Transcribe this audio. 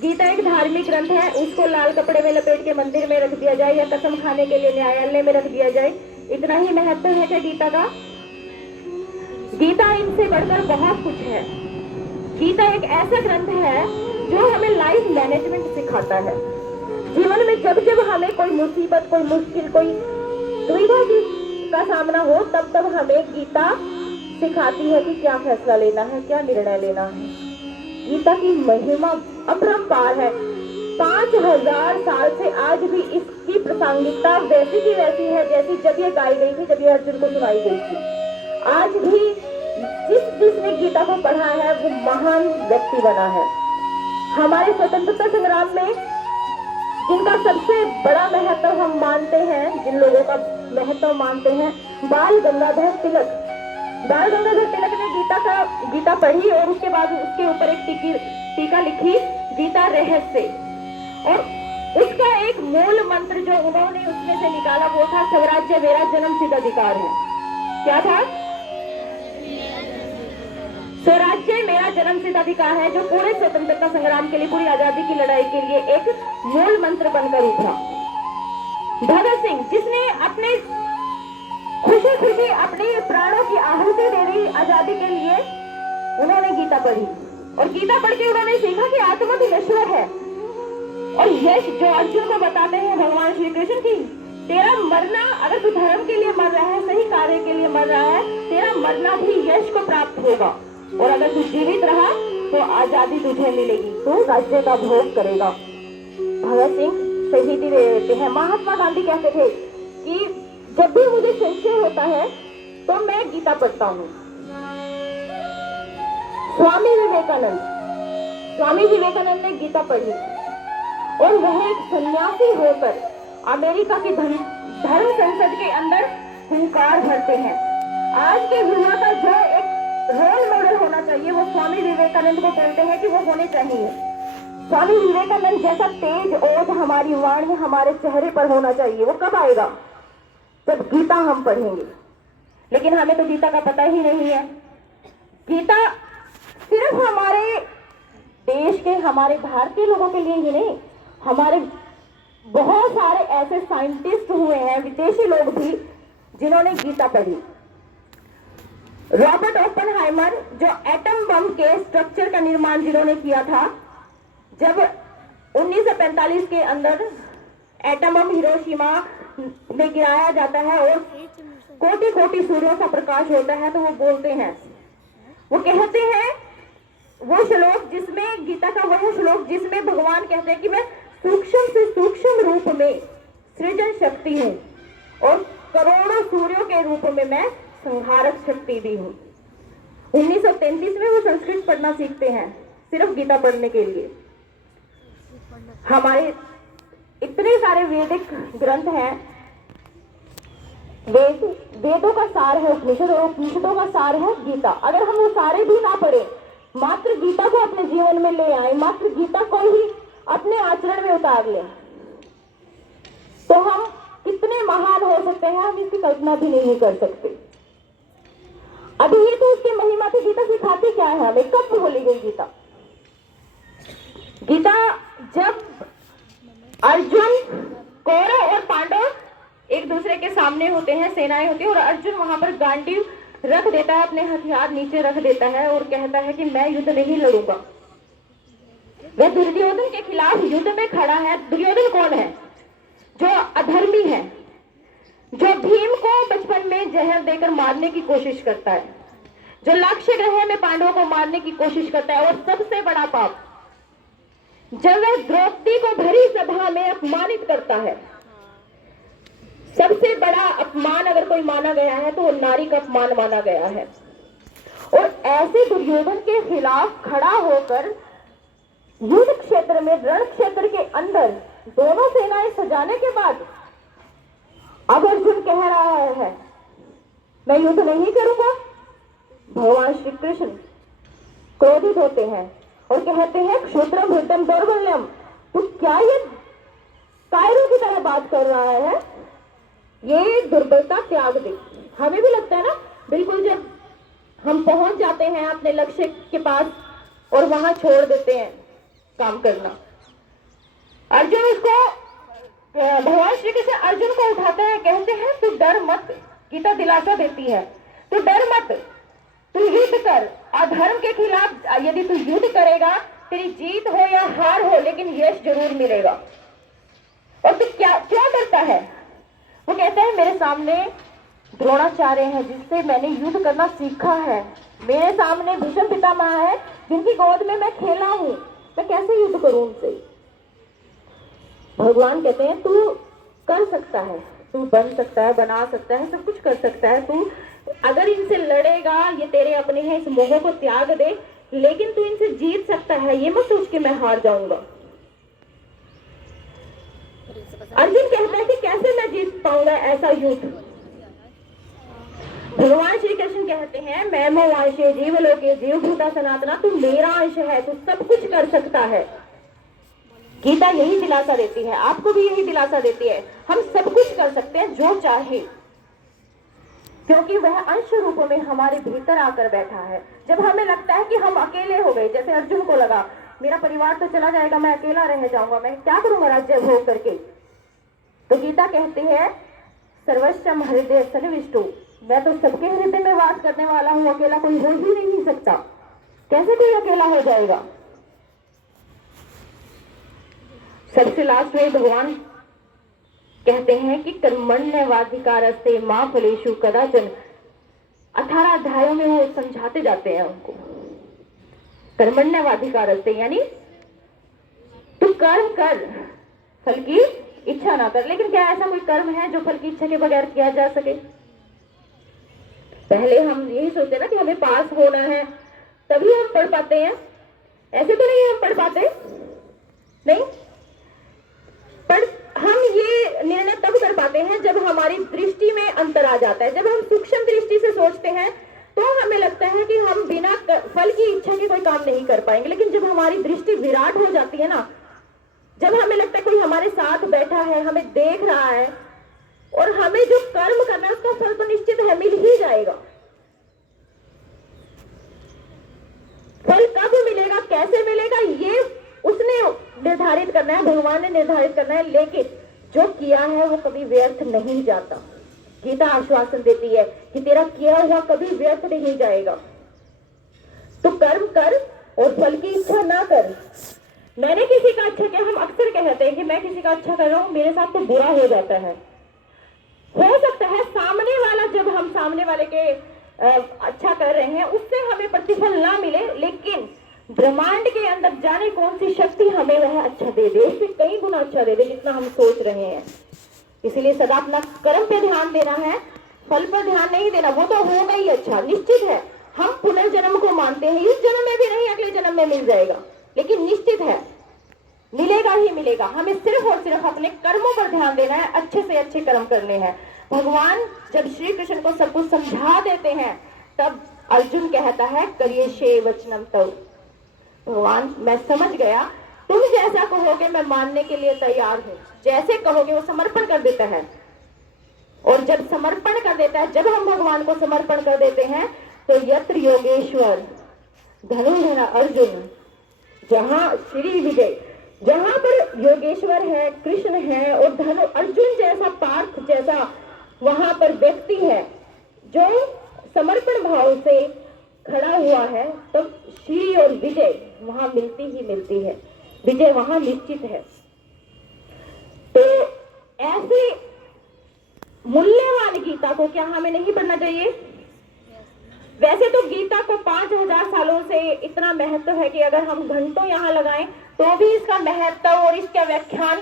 गीता एक धार्मिक ग्रंथ है, उसको लाल कपड़े में लपेट के मंदिर में रख दिया जाए या कसम खाने के लिए न्यायालय में रख दिया जाए, इतना ही महत्व है क्या गीता का? गीता इनसे बढ़कर बहुत कुछ है। गीता एक ऐसा ग्रंथ है जो हमें लाइफ मैनेजमेंट सिखाता है। जीवन में जब जब हमें कोई मुसीबत, कोई मुश्किल, कोई दुविधा का सामना हो, तब तब हमें गीता सिखाती है कि क्या फैसला लेना है, क्या निर्णय लेना है। गीता की महिमा अपरंपार है। 5000 साल से आज भी इसकी प्रासंगिकता वैसी की वैसी है जैसी जब ये गाई गई थी, जब ये अर्जुन को सुनाई गई थी। आज भी जिसने गीता को पढ़ा है वो महान व्यक्ति बना है। हमारे स्वतंत्रता संग्राम में जिनका सबसे बड़ा महत्व हम मानते हैं, जिन लोगों का महत्व मानते हैं, बाल गंगाधर तिलक। बाल गंगाधर तिलक ने गीता पढ़ी और उसके बाद उसके ऊपर एक टीका लिखी, गीता रहस्य। और उसका एक मूल मंत्र जो उन्होंने उसमें से निकाला वो था, स्वराज्य मेरा जन्मसिद्ध अधिकार है। क्या था? स्वराज्य मेरा जन्मसिद्ध अधिकार है, जो पूरे स्वतंत्रता संग्राम के लिए, पूरी आजादी की लड़ाई के लिए एक मूल मंत्र बनकर उठा। भगत सिंह, जिसने अपने खुशी खुशी अपने प्राणों की आहुति दे दी आजादी के लिए, उन्होंने गीता पढ़ी और गीता पढ़ के उन्होंने सीखा कि आत्मा भी ईश्वर है। और यश जो अर्जुन को बताते हैं भगवान श्री कृष्ण की, तेरा मरना, अगर तू धर्म के लिए मर रहा है, सही कार्य के लिए मर रहा है, तेरा मरना भी यश को प्राप्त होगा। और अगर तू जीवित रहा तो आजादी तुझे मिलेगी, तू राज्य का भोग करेगा। भगत सिंह शहीदी दे देते हैं। महात्मा गांधी कहते थे कि जब भी मुझे संशय होता है तो मैं गीता पढ़ता हूँ। स्वामी विवेकानंद ने गीता पढ़ी और वह एक सन्यासी होकर अमेरिका की धर्म संसद के अंदर हुंकार भरते हैं। आज के युवा का जो एक रोल मॉडल होना चाहिए वो स्वामी विवेकानंद को बोलते हैं कि वो होने चाहिए। स्वामी विवेकानंद जैसा तेज ओज हमारी वाणी, हमारे चेहरे पर होना चाहिए। वो कब आएगा? जब गीता हम पढ़ेंगे। लेकिन हमें तो गीता का पता ही नहीं है। गीता सिर्फ हमारे देश के, हमारे भारतीय लोगों के लिए ही नहीं, हमारे बहुत सारे ऐसे साइंटिस्ट हुए हैं, विदेशी लोग भी, जिन्होंने गीता पढ़ी। रॉबर्ट ओपेनहाइमर, जो एटम बम के स्ट्रक्चर का निर्माण जिन्होंने किया था, जब 1945 के अंदर एटम बम हिरोशिमा में गिराया जाता है और कोटि कोटि सूर्यों का प्रकाश होता है, तो वो बोलते हैं, वो कहते हैं, वो श्लोक जिसमें, गीता का वह श्लोक जिसमें भगवान कहते हैं कि मैं सूक्ष्म से सूक्ष्म रूप में सृजन शक्ति हूँ और करोड़ों सूर्यों के रूप में मैं संहारक शक्ति भी हूँ। 1933 में वो संस्कृत पढ़ना सीखते हैं सिर्फ गीता पढ़ने के लिए। हमारे इतने सारे वैदिक ग्रंथ हैं, वेदों का सार है उपनिषद और उपनिषदों का सार है गीता। अगर हम वो सारे भी ना पढ़े, मात्र गीता को अपने जीवन में ले आए, मात्र गीता को ही अपने आचरण में उतार ले, तो हम कितने महान हो सकते हैं, हम इसकी कल्पना भी नहीं कर सकते। अभी ये तो उसकी महिमा थी। गीता सिखाती क्या है हमें? कब बोली गई गीता? गीता जब अर्जुन, कौरव और पांडव एक दूसरे के सामने होते हैं, सेनाएं होती है, और अर्जुन वहां पर गांडीव रख देता है, अपने हथियार नीचे रख देता है और कहता है कि मैं युद्ध नहीं लड़ूंगा। वह दुर्योधन के खिलाफ युद्ध में खड़ा है। दुर्योधन कौन है? जो अधर्मी है, जो भीम को बचपन में जहर देकर मारने की कोशिश करता है, जो लक्ष्य ग्रह में पांडवों को मारने की कोशिश करता है। और सबसे बड़ा पाप, जब वह द्रौपदी को भरी सभा में अपमानित करता है। सबसे बड़ा अपमान अगर कोई माना गया है तो वो नारी का अपमान माना गया है। और ऐसे दुर्योधन के खिलाफ खड़ा होकर युद्ध क्षेत्र में, रण क्षेत्र के अंदर दोनों सेनाएं सजाने के बाद अब अर्जुन कह रहा है मैं युद्ध नहीं करूंगा। भगवान श्री कृष्ण क्रोधित होते हैं और कहते हैं क्षुद्रम हृदयम दौर्बल्यम, तू क्या ये कायरों की तरह बात कर रहा है? ये दुर्बलता त्याग दे। हमें भी लगता है ना, बिल्कुल जब हम पहुंच जाते हैं अपने लक्ष्य के पास और वहां छोड़ देते हैं काम करना, अर्जुन उसको भगवान श्री कृष्ण अर्जुन को उठाते हैं, कहते हैं तू डर मत। गीता दिलासा देती है, तू डर मत, तू युद्ध कर। अधर्म के खिलाफ यदि तू युद्ध करेगा, तेरी जीत हो या हार हो, लेकिन यश जरूर मिलेगा। और तू क्यों डरता है? वो कहते हैं मेरे सामने द्रोणाचार्य है, जिससे मैंने युद्ध करना सीखा है। मेरे सामने भीष्म पितामह है, जिनकी गोद में मैं खेला हूं। मैं कैसे युद्ध करूं उनसे? भगवान कहते हैं तू कर सकता है, तू बन सकता है, बना सकता है, सब कुछ कर सकता है। तू अगर इनसे लड़ेगा, ये तेरे अपने हैं, इस मोह को त्याग दे, लेकिन तू इनसे जीत सकता है। ये मत सोच के मैं हार जाऊंगा। अर्जुन कहता है कि कैसे मैं जीत पाऊंगा ऐसा युद्ध? भगवान श्री कृष्ण कहते हैं मैं मोवांशे जीवलोके जीवभूता सनातना, तू मेरा अंश है, तू सब कुछ कर सकता है। गीता यही दिलासा देती है, आपको भी यही दिलासा देती है। हम सब कुछ कर सकते हैं जो चाहे, क्योंकि वह अंश रूप में हमारे भीतर आकर बैठा है। जब हमें लगता है कि हम अकेले हो गए, जैसे अर्जुन को लगा मेरा परिवार तो चला जाएगा, मैं अकेला रह जाऊंगा, मैं क्या करूंगा राज्य भोग करके, तो गीता कहती है सर्वस्वम हृदय सन्निविष्टो, मैं तो सबके हृदय में वास करने वाला हूं, अकेला कोई हो ही नहीं सकता। कैसे कोई अकेला हो जाएगा? सबसे लास्ट में भगवान कहते हैं कि कर्मण्यवाधिकारस्ते मां फलेषु कदाचन। 18 अध्यायों में वो समझाते जाते हैं उनको। कर्मण्यवाधिकारस्ते यानी तू कर्म कर, फल की इच्छा ना कर। लेकिन क्या ऐसा कोई कर्म है जो फल की इच्छा के बगैर किया जा सके? पहले हम यही सोचते हैं ना कि हमें पास होना है, तभी हम पढ़ पाते हैं। ऐसे तो नहीं हम पढ़ पाते, नहीं। पर हम ये निर्णय तब कर पाते हैं जब हमारी दृष्टि में अंतर आ जाता है। जब हम सूक्ष्म दृष्टि से सोचते हैं तो हमें लगता है कि हम बिना फल की इच्छा के कोई काम नहीं कर पाएंगे। लेकिन जब हमारी दृष्टि विराट हो जाती है ना, जब हमें लगता है कोई हमारे साथ बैठा है, हमें देख रहा है, और हमें जो कर्म करना है उसका फल तो निश्चित है, मिल ही जाएगा। फल कब मिलेगा, कैसे मिलेगा, ये उसने निर्धारित करना है, भगवान ने निर्धारित करना है। लेकिन जो किया है वो कभी व्यर्थ नहीं जाता। गीता आश्वासन देती है कि तेरा किया हुआ कभी व्यर्थ नहीं जाएगा। तो कर्म कर और फल की इच्छा ना कर। मैंने किसी का अच्छा किया, हम अक्सर कहते हैं कि मैं किसी का अच्छा कर रहा हूं, मेरे साथ तो बुरा हो जाता है। हो सकता है सामने वाला, जब हम सामने वाले के अच्छा कर रहे हैं, उससे हमें प्रतिफल ना मिले, लेकिन ब्रह्मांड के अंदर जाने कौन सी शक्ति हमें वह अच्छा दे दे, उससे कई गुना अच्छा दे दे जितना हम सोच रहे हैं। इसलिए सदा अपना कर्म पे ध्यान देना है, फल पर ध्यान नहीं देना। वो तो होगा ही अच्छा, निश्चित है। हम पुनर्जन्म को मानते हैं, इस जन्म में भी नहीं, अगले जन्म में मिल जाएगा, लेकिन निश्चित है मिलेगा ही मिलेगा। हमें सिर्फ और सिर्फ अपने कर्मों पर ध्यान देना है, अच्छे से अच्छे कर्म करने हैं। भगवान जब श्री कृष्ण को सब कुछ समझा देते हैं, तब अर्जुन कहता है करिष्ये वचनम तव। भगवान मैं समझ गया, तुम जैसा कहोगे मैं मानने के लिए तैयार हूं। जैसे कहोगे, वो समर्पण कर देता है। और जब समर्पण कर देता है, जब हम भगवान को समर्पण कर देते हैं, तो यत्र योगेश्वर धनुर्धर अर्जुन, जहां श्री विजय, जहां पर योगेश्वर है, कृष्ण है, और धनु अर्जुन जैसा, पार्थ जैसा वहां पर व्यक्ति है जो समर्पण भाव से खड़ा हुआ है, तो श्री और विजय वहां मिलती ही मिलती है। विजय वहां निश्चित है। तो ऐसे मूल्यवान गीता को क्या हमें नहीं पढ़ना चाहिए? वैसे तो गीता को 5000 सालों से इतना महत्व है कि अगर हम घंटों यहाँ लगाएं तो भी इसका महत्व और इसका व्याख्यान